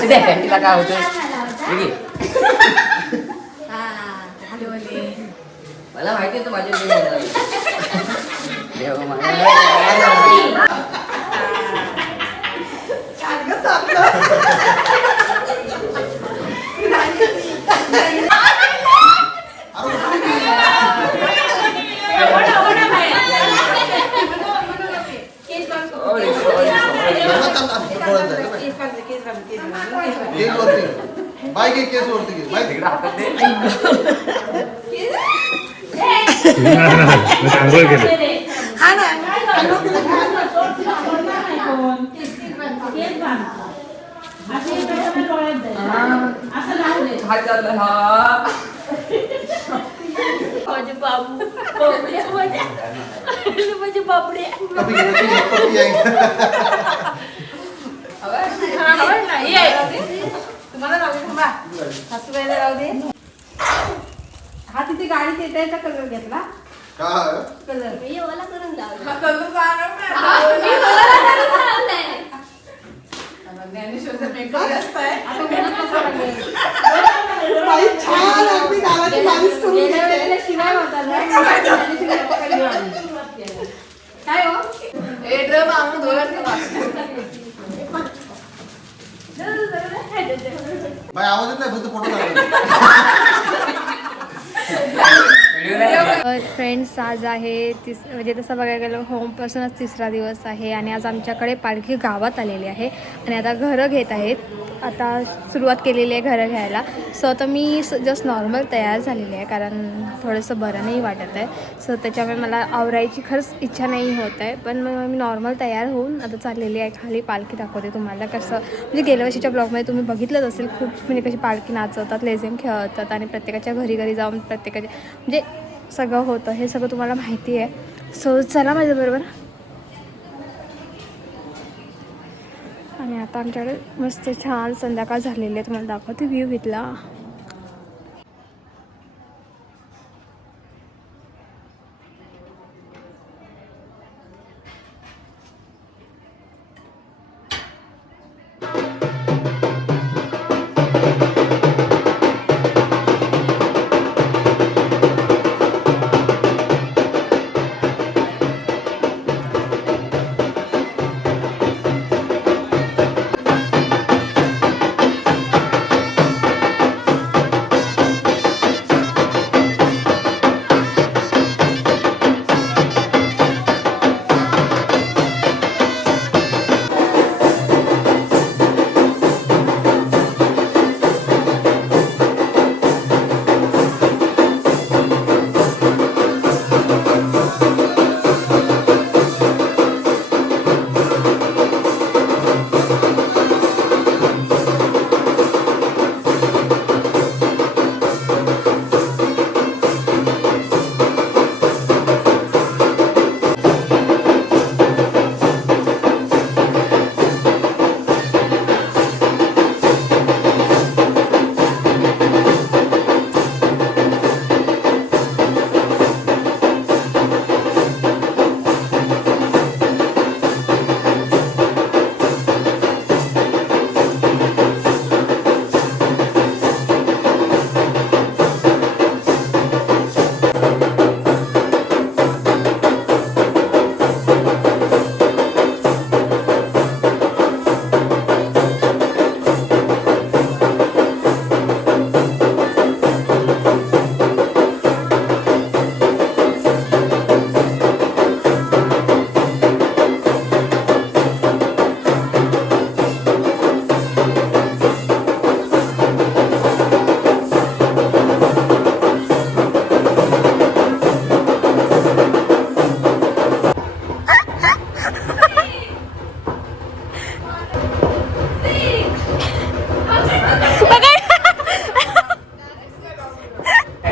तिला काय होतं मला माहिती आहे माझ्या बाईक एक केस वरती घे बाईक तिकडे हातात दे आंघोळ केलं हा ना माझे बाबू माझे बाबडे तुम्हाला राहू दे थांबा सासूबाईला राहू दे हा तिथे गाडीत येत आहे कलर घेतला कलर मी ओला करून लावला हा कलर ज्ञानेश्वरचा मेकअप जास्त आहे छान अगदी गावाची बारीक करून घेते शिवाय होता काय हो ए ड्रम आणून धोरण बाई आवाज येत नाही फक्त फोटो काढायचा फ्रेंड्स आज आहे म्हणजे तसं बघायला गेलं होमपासूनच 3रा दिवस आहे आणि आज आमच्याकडे पालखी गावात आलेली आहे आणि आता घरं घेत आहेत. आता सुरुवात केलेली आहे घरं घ्यायला. सो आता मी जस्ट नॉर्मल तयार झालेली आहे कारण थोडंसं बरं नाही वाटत आहे. सो त्याच्यामुळे मला आवरायची खरंच इच्छा नाही होत आहे पण मग मी नॉर्मल तयार होऊन आता चाललेली आहे. खाली पालखी दाखवते तुम्हाला कसं म्हणजे गेल्या वर्षीच्या ब्लॉगमध्ये तुम्ही बघितलंच असेल खूप म्हणजे कशी पालखी नाचवतात लेझिम खेळतात आणि प्रत्येकाच्या घरी घरी जाऊन प्रत्येकाच्या म्हणजे सगळं होतं हे सगळं तुम्हाला माहिती आहे. सो चला माझ्याबरोबर. आणि आता आमच्याकडे मस्त छान संध्याकाळ झालेली आहे. तुम्हाला दाखवते व्ह्यू इथला.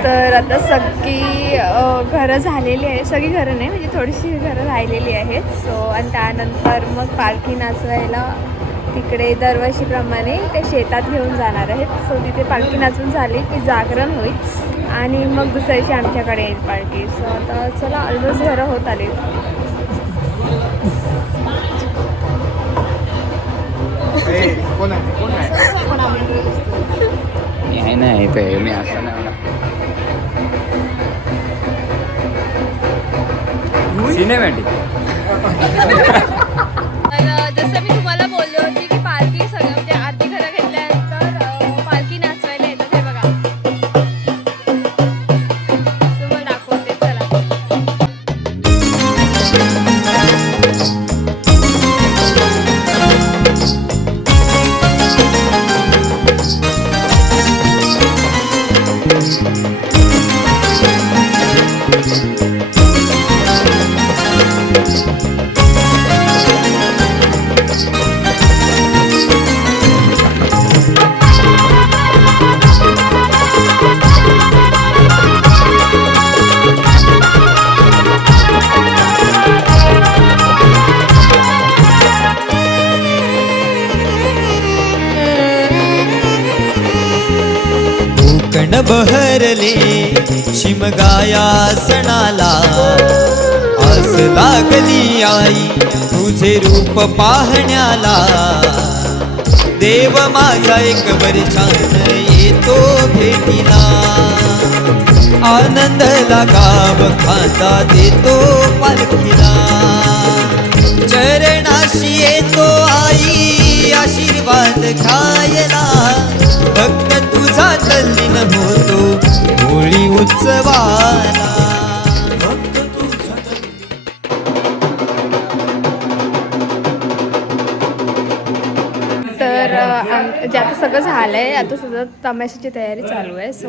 तर आता सगळी घरं झालेली आहे. सगळी घरं नाही म्हणजे थोडीशी घरं राहिलेली आहेत. सो आणि त्यानंतर मग पालखी नाचवायला तिकडे दरवर्षीप्रमाणे ते शेतात घेऊन जाणार आहेत. सो तिथे पालखी नाचून झाली की जागरण होईल आणि मग दुसऱ्या दिवशी आमच्याकडे येईल पालखी. सो आता चला ऑलमोस्ट घरं होत आली. कोण आहे नाही ते मी असं नाही सिनेमॅटिक. जसं मी तुम्हाला बोलले होते की पालखी सगळं म्हणजे आरती घरं घेतल्यानंतर पालखी नाचवायला येतात. हे बघा तुम्हाला दाखवते चला. कोकण बहरले शिमगाया सणाला, आस लागली आई तुझे रूप पाहण्याला. देव माझा एक वर्षान येतो भेटीला, आनंद लागाव खांदा देतो पालखीला. चरणाशी येतो आई आशीर्वाद खायला, भक्त तुझा तल्लीन होतो होळी उत्सवाला. तर जे आता सगळं झालं आहे, आता सगळं तमाशाची तयारी चालू आहे. सो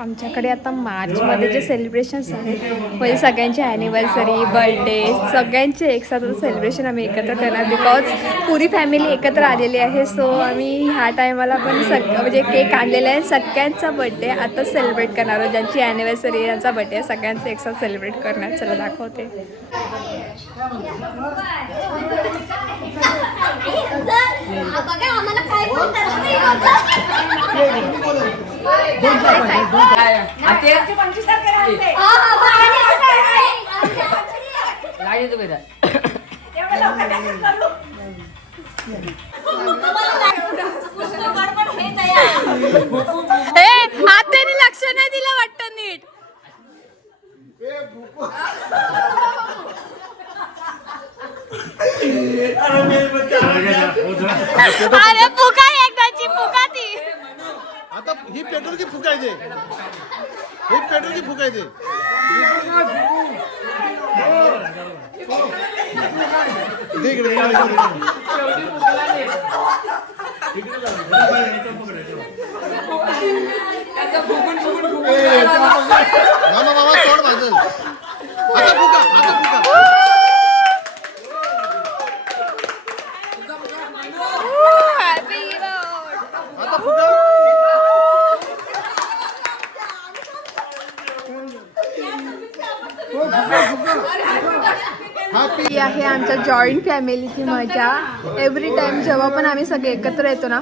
आमच्याकडे आता मार्चमध्ये जे सेलिब्रेशन्स आहेत म्हणजे सगळ्यांची ॲनिव्हर्सरी, बर्थडे सगळ्यांचे एकसाथ सेलिब्रेशन आम्ही एकत्र करणार. बिकॉज पुरी फॅमिली एकत्र आलेली आहे. सो आम्ही ह्या टायमाला पण म्हणजे केक आणलेला आहे. सगळ्यांचा बर्थडे आता सेलिब्रेट करणार आहोत. ज्यांची ॲनिव्हर्सरी यांचा बर्थडे सगळ्यांचं एकसाथ सेलिब्रेट करणार. चला दाखवते. आत्याने लक्ष नाही दिलं वाटतं नीट. अरे फुका एकदाची फुका ती. आता ही पेट्रोल की फुकायचे, ही पेट्रोल की फुकायचे. मामा बाबा तोड माझं. आता फुका, आता फुका. आता फुका. ही आहे आमच्या जॉईंट फॅमिलीची मजा. एव्हरी टाइम जेव्हा पण आम्ही सगळे एकत्र येतो ना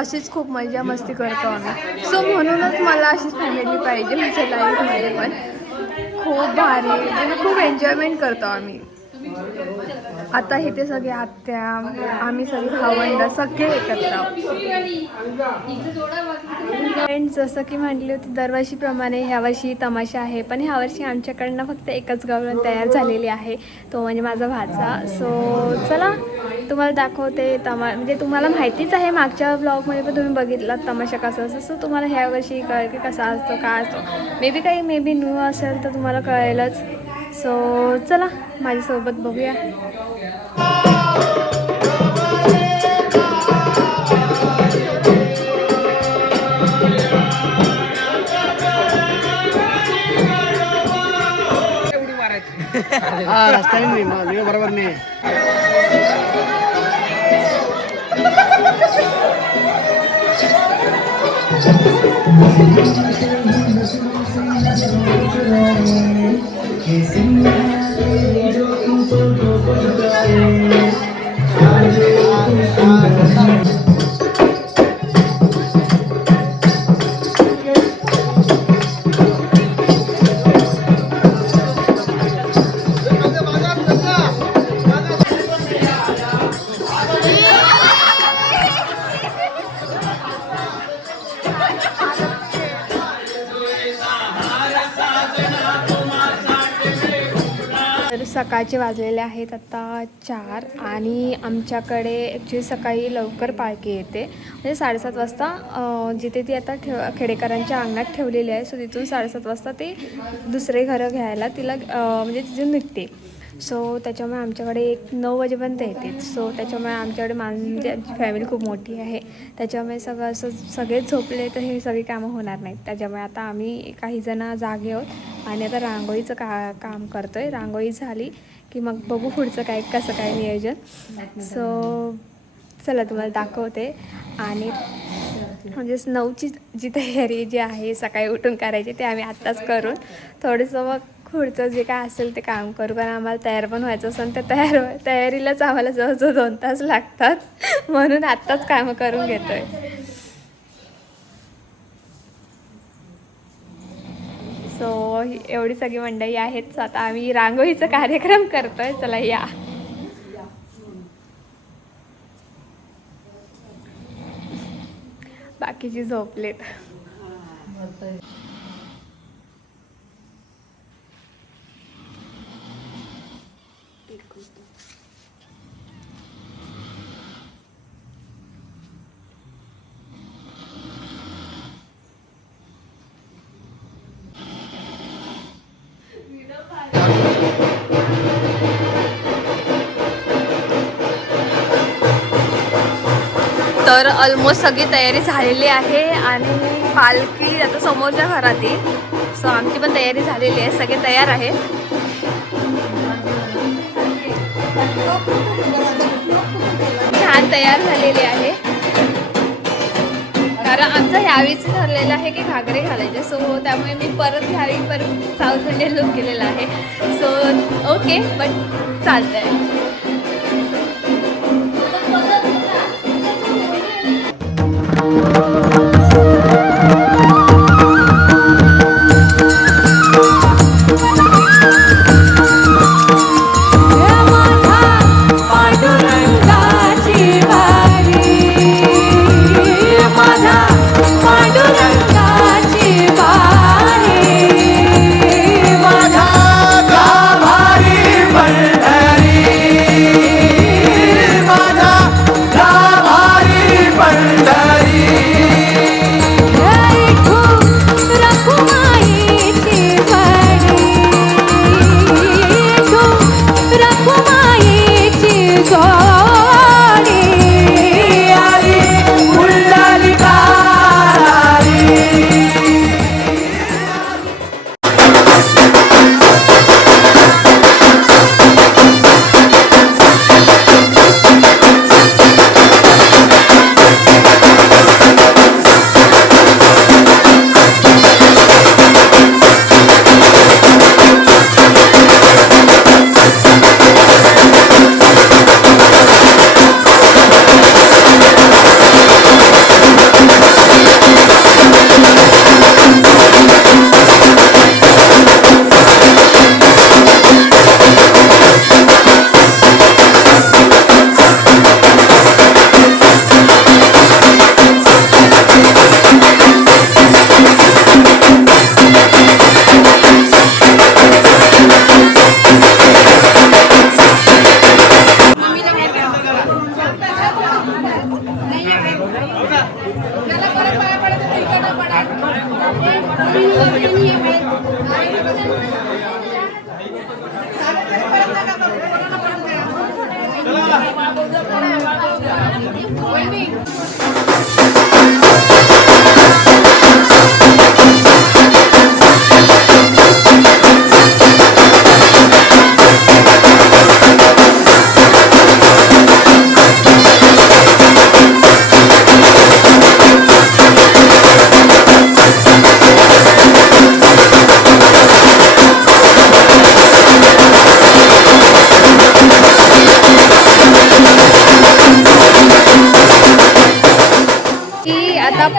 अशीच खूप मजा मस्ती करतो आम्ही. सो म्हणूनच मला अशीच फॅमिली पाहिजे माझ्या लाईफमध्ये. पण खूप भारी म्हणजे खूप एन्जॉयमेंट करतो आम्ही. आता इथे सगळे आत्या आम्ही सगळे भावंड सगळे एकत्र आहोत. फ्रेंड्स जसं की म्हटली होती दरवर्षीप्रमाणे ह्यावर्षी तमाशा आहे. पण ह्यावर्षी आमच्याकडनं फक्त एकच गावरण तयार झालेली आहे, तो म्हणजे माझा भाचा. सो चला तुम्हाला दाखवते. म्हणजे तुम्हाला माहितीच आहे मागच्या ब्लॉगमध्ये पण तुम्ही बघितलात तमाशा कसा असतो. सो तुम्हाला ह्यावर्षी कळेल की कसा असतो काय असतो. मे बी न्यू असेल तर तुम्हाला कळेलच. सो चला माझ्यासोबत बघूया. रस्त्याने बरोबर नाही. सकाळचे वाजलेले आहेत आता 4 आणि आमच्याकडे ॲक्च्युली सकाळी लवकर पालखी येते म्हणजे 7:30 वाजता जिथे ती आता खेडेकरांच्या अंगणात ठेवलेली आहे. सो तिथून 7:30 वाजता ते दुसरे घरं घ्यायला तिला म्हणजे तिथून निघते. सो त्याच्यामुळे आमच्याकडे 9 वाजेपर्यंत येते. सो त्याच्यामुळे आमच्याकडे म्हणजे आमची फॅमिली खूप मोठी आहे त्याच्यामुळे सगळेच झोपले तर हे सगळी कामं होणार नाहीत. त्याच्यामुळे आता आम्ही काही जण जागे आहोत आणि आता रांगोळीचं काम करतो आहे. रांगोळी झाली की मग बघू पुढचं कसं काय नियोजन. सो चला तुम्हाला दाखवते. आणि म्हणजे 9ची जी तयारी जी आहे सकाळी उठून करायची ते आम्ही आत्ताच करून थोडंसं मग पुढचं जे काय असेल ते काम करू. कारण आम्हाला तयार पण व्हायचं असं त्या तयारीलाच आम्हाला जवळजवळ 2 तास लागतात म्हणून आत्ताच कामं करून घेतो आहे. सो एवढी सगळी मंडळी आहेत. सो आता आम्ही रांगोळीचा कार्यक्रम करतो आहे. चला या. बाकीची झोपलेत. तर ऑलमोस्ट सगळी तयारी झालेली आहे आणि पालखी आता समोरच्या घरात येईल. सो आमची पण तयारी झालेली आहे. सगळे तयार आहेत. छान तयार झालेली आहे कारण आमचं ह्यावेळीच ठरलेलं आहे की घागरे घालायचे. सो त्यामुळे मी ह्यावेळी परत साऊथ इंडियन लुक केलेला आहे. सो ओके बट चालतंय.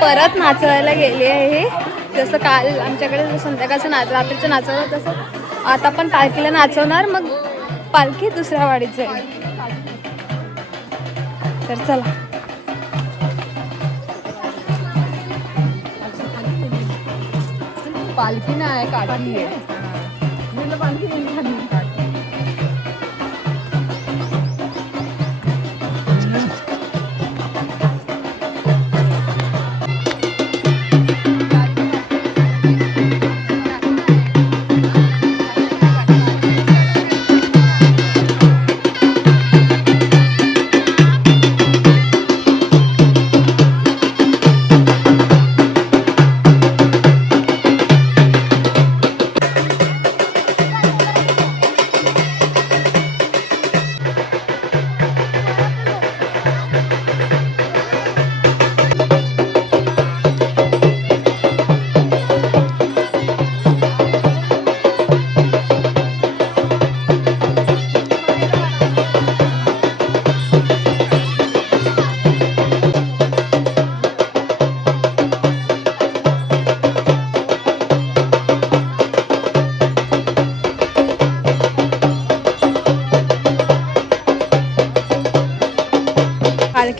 परत नाचवायला गेली आहे. जसं काल आमच्याकडे संध्याकाळचं रात्रीचं नाचवलं तसं आता पण पालखीला नाचवणार. मग पालखी दुसऱ्या वाडीत जाईल. तर चला. पालखी नाही काठी आहे. पालखी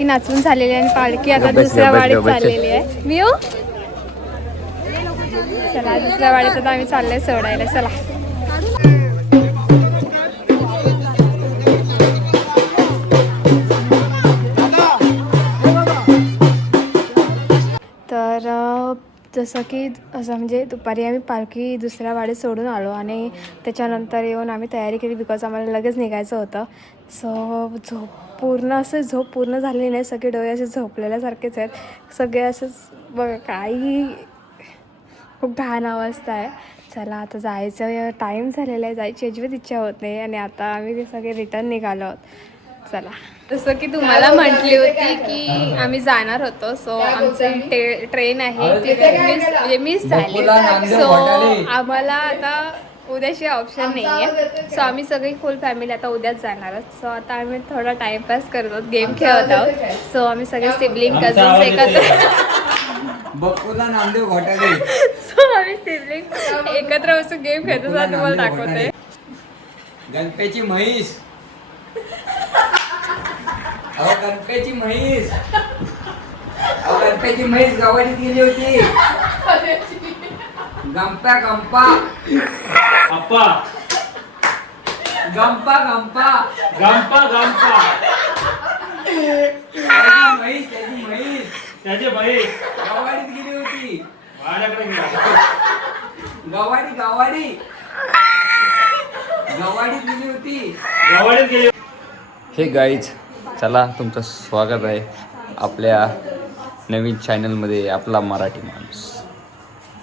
नाचून झालेली आहे आणि पालखी आता गप्प बस, दुसऱ्या गप्प बस, वाडीत गप्प बस. चाललेली आहे. मी येऊ? चला दुसऱ्या वाडीत आता आम्ही चाललोय सोडायला. चला. तर जसं की असं म्हणजे दुपारी आम्ही पालखी दुसऱ्या वाडीत सोडून आलो आणि त्याच्यानंतर येऊन आम्ही तयारी केली बिकॉज आम्हाला लगेच निघायचं होतं. सो झोप पूर्ण झालेली नाही. सगळे डोळे असे झोपलेल्यासारखेच आहेत. सगळे असंच बघा काही खूप घाण अवस्था आहे. चला आता जायचं टाईम झालेला आहे. जायची अजिबात इच्छा होत नाही आणि आता आम्ही ते सगळे रिटर्न निघालो आहोत. चला जसं की तुम्हाला म्हटली होती की आम्ही जाणार होतो. सो आमची ट्रेन आहे ती मिस झाली. सो आम्हाला आता उद्याशी ऑप्शन नाही आहे. सो आम्ही सगळी फुल फॅमिली आता उद्याच जाणार आहोत. सो आता आम्ही थोडा टाइमपास करत आहोत, गेम खेळत आहोत. सो आम्ही सगळे सिबलिंग कझन्स एकत्र बकुला नामदेव घोटाळे. सो आम्ही सिबलिंग एकत्र बसून गेम खेळतो. तुम्हाला दाखवते. गणपेची म्हैस. अहो गणपेची म्हैस. अहो गणपेची म्हैस गावाडीत गेली होती. गंपा गंपा अप्पा गंपा गंपा गंपा गंपा त्याची म्हैस त्याचे भाई गावाडीत गेली होती. माझ्याकडे गेला. गावाडीत गेली होती. गावाडीत गेले. हे गाईज, चला तुमचं स्वागत आहे आपल्या नवीन चॅनलमध्ये. आपला मराठी माणूस.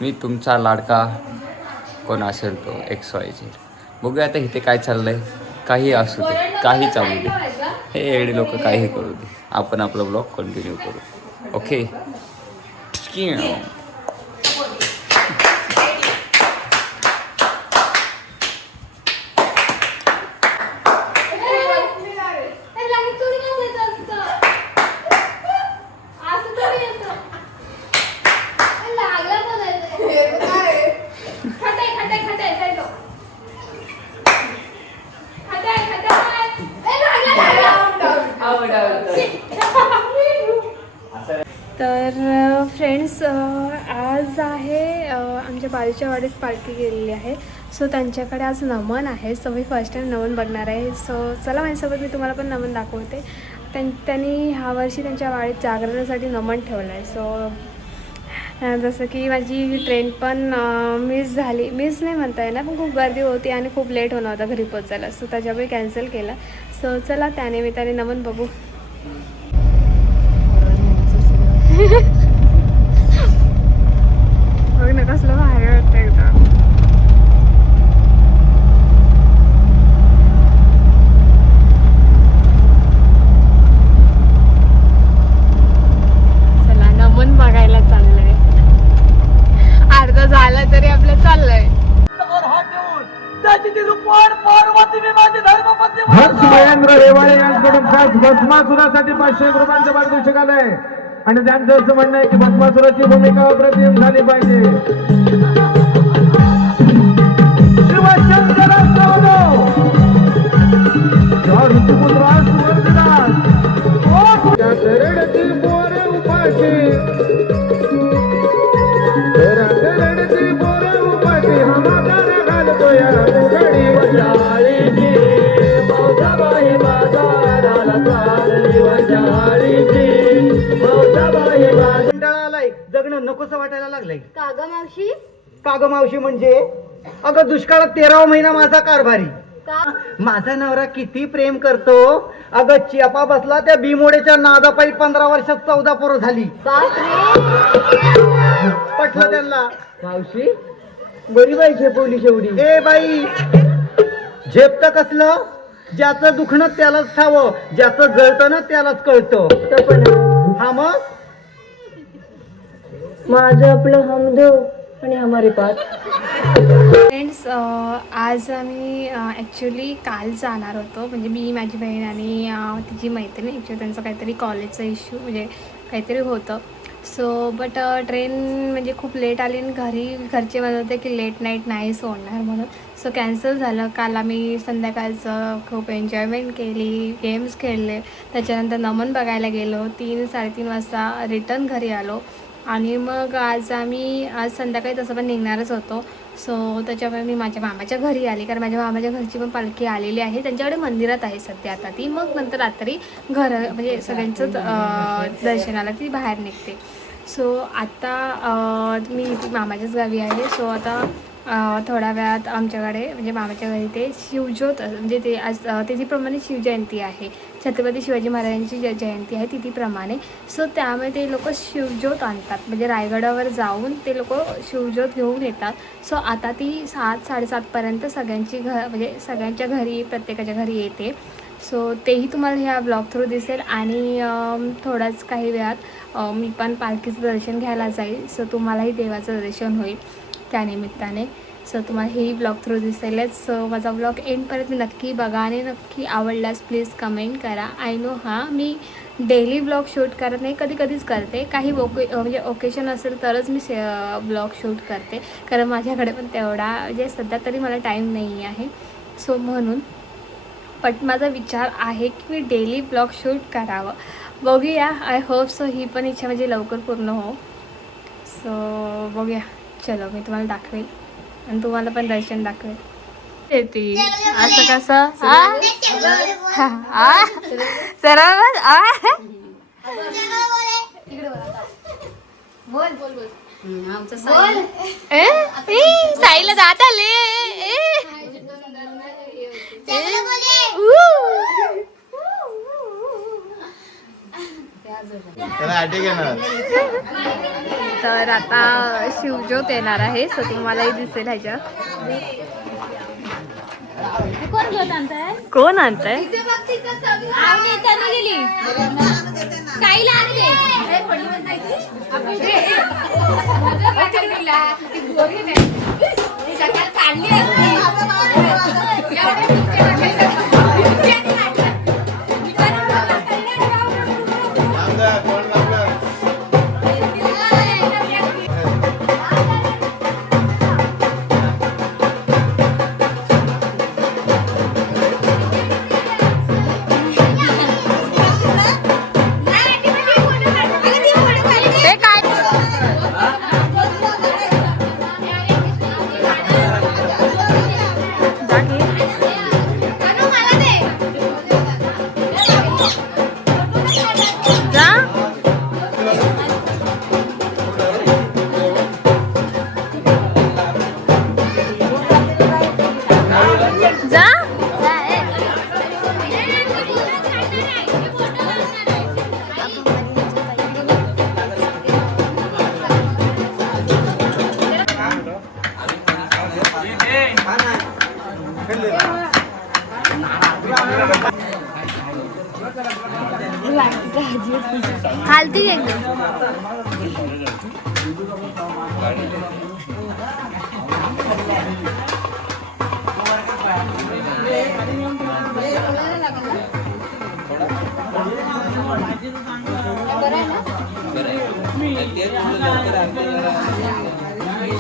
मी तुमचा लाडका कोण असेल तो XYZ. बघूया आता इथे काय चाललं आहे. काही असू दे, काही चालू दे, हे एवढे लोक काही करू दे, आपण आपला ब्लॉग कंटिन्यू करू. ओके. तर फ्रेंड्स आज आहे आमच्या बाजूच्या वाडीत पालखी गेलेली आहे. सो त्यांच्याकडे आज नमन आहे. सो मी फर्स्ट टाईम नमन बघणार आहे. सो चला माझ्यासोबत मी तुम्हाला पण नमन दाखवते. त्यांनी ह्या वर्षी त्यांच्या वाडीत जागरणासाठी नमन ठेवलं आहे. सो जसं की माझी ट्रेन पण मिस नाही म्हणता येणार, पण खूप गर्दी होती आणि खूप लेट होणार होता घरी पोचायला. सो त्याच्यामुळे कॅन्सल केलं. सो चला त्यानिमित्ताने नमन बघू. बघ ना कसलं भारी वाटतं एकदम. चला नमन बघायला चाललंय. अर्ध झालं तरी आपलं चाललंय. सुरेंद्र रेवाळे यांच्याकडून खास भस्मासुरासाठी 500 रुपयांचं पारितोषिक आलंय आणि त्यांचं असं म्हणणं आहे की भस्मासुराची भूमिका अप्रतिम झाली पाहिजे. शिवशंकर जगणं नकोसं वाटायला लागलंय. काग मावशी म्हणजे अगं दुष्काळात 13वा महिना माझा कारभारी. माझा नवरा किती प्रेम करतो. अगं चिपा बसला त्या बिमोडेच्या नादापायी 15 वर्षात 14 पोरं झाली. पटलं त्यांना. मावशी बरी बाई झेपवली शेवटी. ए बाई झेपत कसलं. ज्याचं दुखणं त्यालाच ठावं, ज्याचं जळतं ना त्यालाच कळतं. हा मग माझं आपलं हमदो आणि हमारे पास. फ्रेंड्स आज आम्ही ॲक्च्युली काल जाणार होतो. म्हणजे मी माझी बहीण आणि तिची मैत्रीण. ॲक्च्युली त्यांचं काहीतरी कॉलेजचा इश्यू म्हणजे काहीतरी होतं. सो बट ट्रेन म्हणजे खूप लेट आली आणि घरचे म्हणत होते की लेट नाईट नाही सोडणार म्हणून. सो कॅन्सल झालं. काल आम्ही संध्याकाळचं खूप एन्जॉयमेंट केली, गेम्स खेळले, त्याच्यानंतर नमन बघायला गेलो, 3-3:30 वाजता रिटर्न घरी आलो. आणि मग आज संध्याकाळी तसं पण निघणारच होतो. सो त्याच्यामुळे मी माझ्या मामाच्या घरी आली, कारण माझ्या मामाच्या घरची पण पालखी आलेली आहे. त्यांच्याकडे मंदिरात आहे सध्या आता ती. मग नंतर रात्री म्हणजे सगळ्यांचंच दर्शनाला ती बाहेर निघते. सो आता मी मामाच्याच गावी आहे. सो आता थोड्या वेळात आमच्याकडे म्हणजे मामाच्या घरी ते शिवज्योत म्हणजे ते आज तिथीप्रमाणे शिवजयंती आहे. छत्रपती शिवाजी महाराजांची जयंती आहे तिथीप्रमाणे. सो त्यामुळे ते लोक शिवज्योत आणतात, म्हणजे रायगडावर जाऊन ते लोक शिवज्योत घेऊन येतात. सो आता ती 7-7:30पर्यंत सगळ्यांच्या घरी प्रत्येकाच्या घरी येते. सो तेही तुम्हाला ह्या ब्लॉग थ्रू दिसेल. आणि थोड्याच काही वेळात मी पण पालखीचं दर्शन घ्यायला जाईल. सो तुम्हालाही देवाचं दर्शन होईल त्यानिमित्ताने. सो तुम्हाला हेही ब्लॉग थ्रू दिसेलच. सो माझा ब्लॉग एंडपर्यंत नक्की बघा आणि नक्की आवडल्यास प्लीज कमेंट करा. I know me daily blog shoot करत नाही, कधीच करते. काही म्हणजे ओकेशन असेल तरच मी ब्लॉग शूट करते, कारण माझ्याकडे पण तेवढा म्हणजे सध्या तरी मला टाईम नाही आहे. सो म्हणून बट माझा विचार आहे की मी डेली ब्लॉग शूट करावं. बघूया, आय होप सो ही पण इच्छा म्हणजे लवकर पूर्ण हो. सो बघूया. चलो मी तुम्हाला दाखवेल आणि तुम्हाला पण दर्शन दाखवेल. येते असं कसं साईला जात आले. तर आता शिवज्योत येणार आहे. सो तुम्हालाही दिसेल ह्याच्यात. कोण आणताय? हालती एकदम.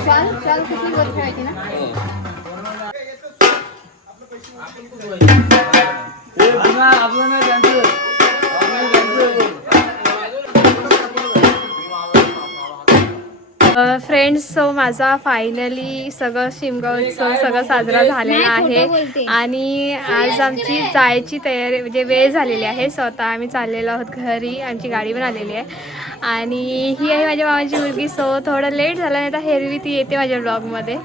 शाल किती वर ठेवायची ना. फ्रेंड्स, सो माझा फायनली सगळं शिमगा उत्सव सगळं साजरा झालेला आहे आणि आज आमची जायची तयारी म्हणजे वेळ झालेली आहे. स्वतः आम्ही चाललेलो आहोत घरी, आमची गाडी पण आलेली आहे आणि ही आहे माझ्या मामाची मुलगी. सो थोडं लेट झालं, नाही तर हेरवी ती येते माझ्या ब्लॉगमध्ये.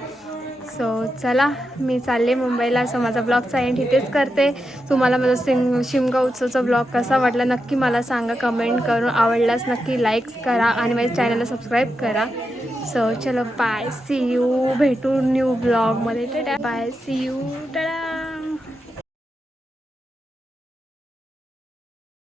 सो चला, मी चालले मुंबईला. सो माझा ब्लॉगचा एंड इथेच करते. तुम्हाला माझा शिमगा उत्सवचा ब्लॉग कसा वाटला नक्की मला सांगा कमेंट करून. आवडल्यास नक्की लाईक्स करा आणि माझ्या चॅनलला सबस्क्राईब करा. सो चलो, बाय, सी यू. भेटू न्यू ब्लॉगमध्ये. Tata, bye, see you, Tata.